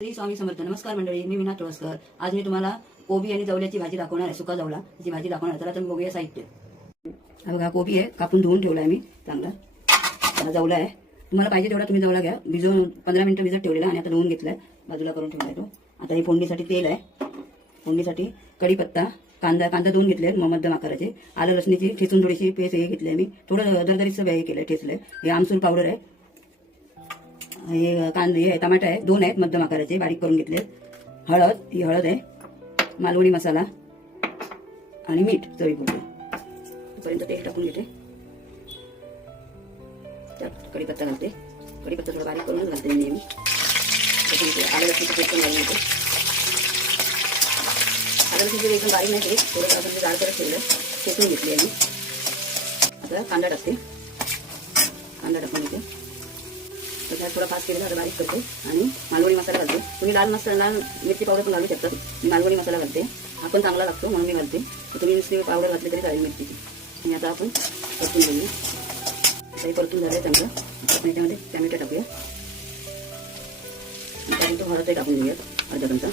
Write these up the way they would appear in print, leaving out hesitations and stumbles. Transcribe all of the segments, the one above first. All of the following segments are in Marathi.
श्री स्वामी समर्थ. नमस्कार मंडळी, मी मीना तुळसकर. आज मी तुम्हाला कोबी आणि जवल्याची भाजी दाखवणार आहे. सुका जवला त्याची भाजी दाखवणार आहे. चला तर बघूया साहित्य. हा बघा, कोबी आहे, कापून धुवून ठेवला आहे मी चांगला. हा जवला आहे, तुम्हाला पाहिजे तेवढा तुम्ही जवला घ्या. भिजवून 15 मिनिटं भिजत ठेवलेला आणि आता धुवून घेतलाय, बाजूला करून ठेवलाय तो. आता ही फोडणीसाठी तेल आहे. फोडणीसाठी कढीपत्ता, कांदा धुवून घेतले मध्यम आकाराचे. आलं लसणीची ठेचून थोडीशी पेस्ट हे घेतली आहे मी. थोडं दरदरीचं हे केलं, ठेचलंय. हे आमसूल पावडर आहे. हे कांदे आहे, टमाटा आहे, 2 आहेत मध्यम आकाराचे, बारीक करून घेतले. हळद, ही हळद आहे. मालवणी मसाला आणि मीठ चवीपुरते. तोपर्यंत तेल टाकून घेते. त्यात कढीपत्ता घालते. कढीपत्ता थोडा बारीक करूनच घालते मी नेहमी. त्याच्यानंतर आलं लसूणची पेस्ट पण घालून घेते. आलं लसूणची एकदम बारीक नाही केली, थोडं आपण जाड करत ठेवलं, शेकून घेतली आहे मी. आता कांदा टाकते. कांदा टाकून घेते. त्याच्यात थोडा फास्ट केलेला, आता बारीक करते आणि मालवणी मसाला घालते. तुम्ही लाल मिरची पावडर पण घालू शकता. मी मालवणी मसाला घालते, हा पण चांगला लागतो म्हणून मी घालते. तुम्ही नुसती पावडर घातली तरी चालेल मिरचीची. आणि आता आपण परतून घेऊया. आता हे परतून झालं आहे चांगलं. आपण याच्यामध्ये टॅमॅटो टाकूया. त्यानंतर हळद टाकून घेऊया अर्धा चमचा.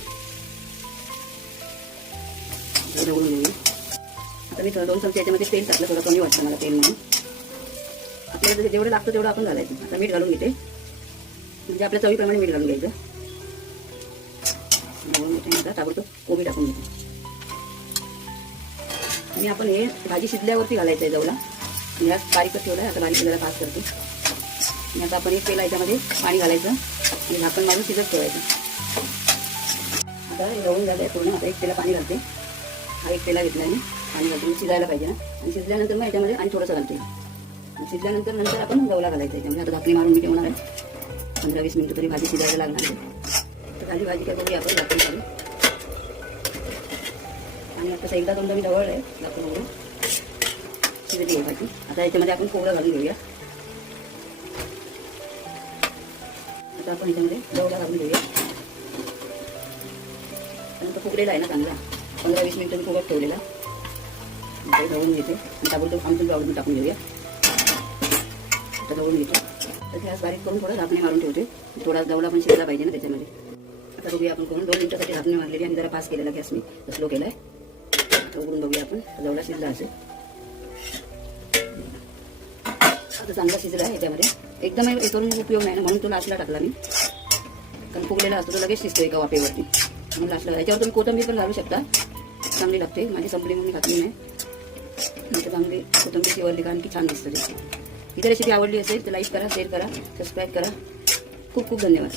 ढवळून घेऊया. आता मी 2 चमचे याच्यामध्ये तेल टाकलं, थोडं कमी वाटतं मला तेल म्हणून. आपल्याला जेवढं लागतं तेवढं आपण घालायचं. आता मीठ घालून घेते, म्हणजे आपल्या चवीप्रमाणे मीठ घालून घ्यायचं. आता ताबडतोब कोबी टाकून घेते. आणि आपण हे भाजी शिजल्यावरती घालायचं आहे जवला. गॅस बारीकच ठेवला आहे, आता बारीक केलेला फास्ट करते. आणि आता आपण एक पेला याच्यामध्ये पाणी घालायचं आणि झाकण मारून शिजत ठेवायचं. आता हे जवळून झालं आहे पूर्ण. आता एक पेला पाणी घालते. हा एक पेला घेतला आणि पाणी घालते, शिजायला पाहिजे ना. आणि शिजल्यानंतर मग याच्यामध्ये आणि थोडंसं घालते. शिजल्यानंतर आपण जवला घालायचा याच्यामध्ये. आता झाकणी मारून मी ठेवणार आहे 15-20 मिनिटं तरी भाजी शिजायला लागणार आहे. तर झाली भाजी काय बघूया आपण झाकून घालून. आणि आता एकदा दोनदा मी ढवळलं आहे झाकून वगैरे, शिजली आहे भाजी. आता याच्यामध्ये आपण कोवळं घालून घेऊया. आता आपण याच्यामध्ये जवला घालून घेऊया. त्यानंतर फुगलेला आहे ना चांगला, 15-20 मिनिटं मी फुगत ठेवलेला. ढवळून घेते आणि ताबडतोब आमसूल पावडर टाकून घेऊया. आता ढवळून घेतो. तर गॅस बारीक करून थोडं झाकणे मारून ठेवते. थोडा जवला पण शिजला पाहिजे ना त्याच्यामध्ये. आता बघूया आपण करून 2 मिनिटासाठी झाकणे मारलेली आणि जरा फास्ट केलेला गॅस मी स्लो केला आहे. आता उघडून बघूया आपण जवला शिजला असेल. आता चांगला शिजला आहे. याच्यामध्ये एकदम हे करून उपयोग नाही ना, म्हणून तो लास्टला टाकला मी. कारण फुगलेला असतो तो लगेच शिजतो एका वाफेवरती, म्हणून लास्टला. याच्यावर तुम्ही कोथिंबीर पण घालू शकता, चांगली लागते. माझी संपली म्हणून मी घातली नाही. नंतर चांगली कोथिंबीर शिवरली कारण की छान दिसतं ते. ही रेसिपी आवडली असेल तर लाईक करा, शेअर करा, सबस्क्राईब करा. खूप खूप धन्यवाद.